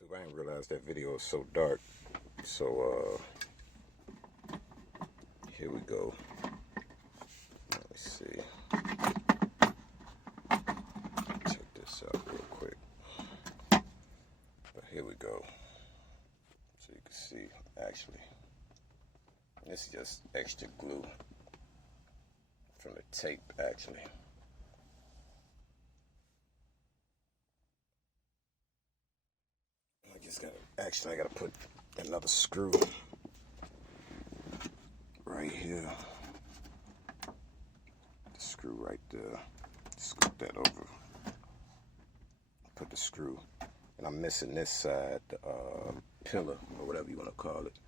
YouTube. I didn't realize that video was so dark. So here we go. Let me see. Check this out real quick. But here we go. So you can see, actually, this is just extra glue from the tape, actually. I gotta put another screw right here. The screw right there. Scoop that over. Put the screw. And I'm missing this side, the pillar, or whatever you want to call it.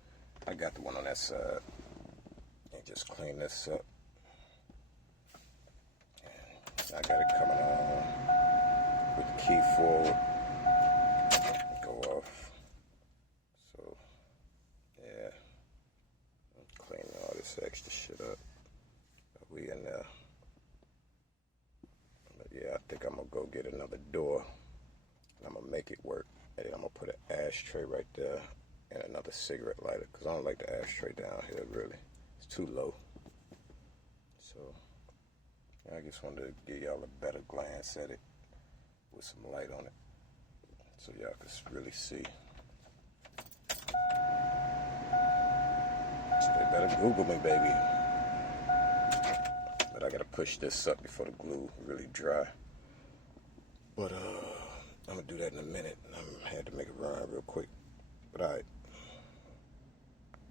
I got the one on that side. And just clean this up. And I got it coming on with the key forward. Go off. So, yeah. Clean all this extra shit up. We in there. But yeah, I think I'm gonna go get another door. And I'm gonna make it work. And then I'm gonna put an ashtray right there and another cigarette lighter. Because I don't like the ashtray down here, really. It's too low. So, I just wanted to give y'all a better glance at it with some light on it. So y'all can really see. So they better Google me, baby. But I gotta push this up before the glue really dry. But I'm gonna do that in a minute. I had to make a run real quick. But alright.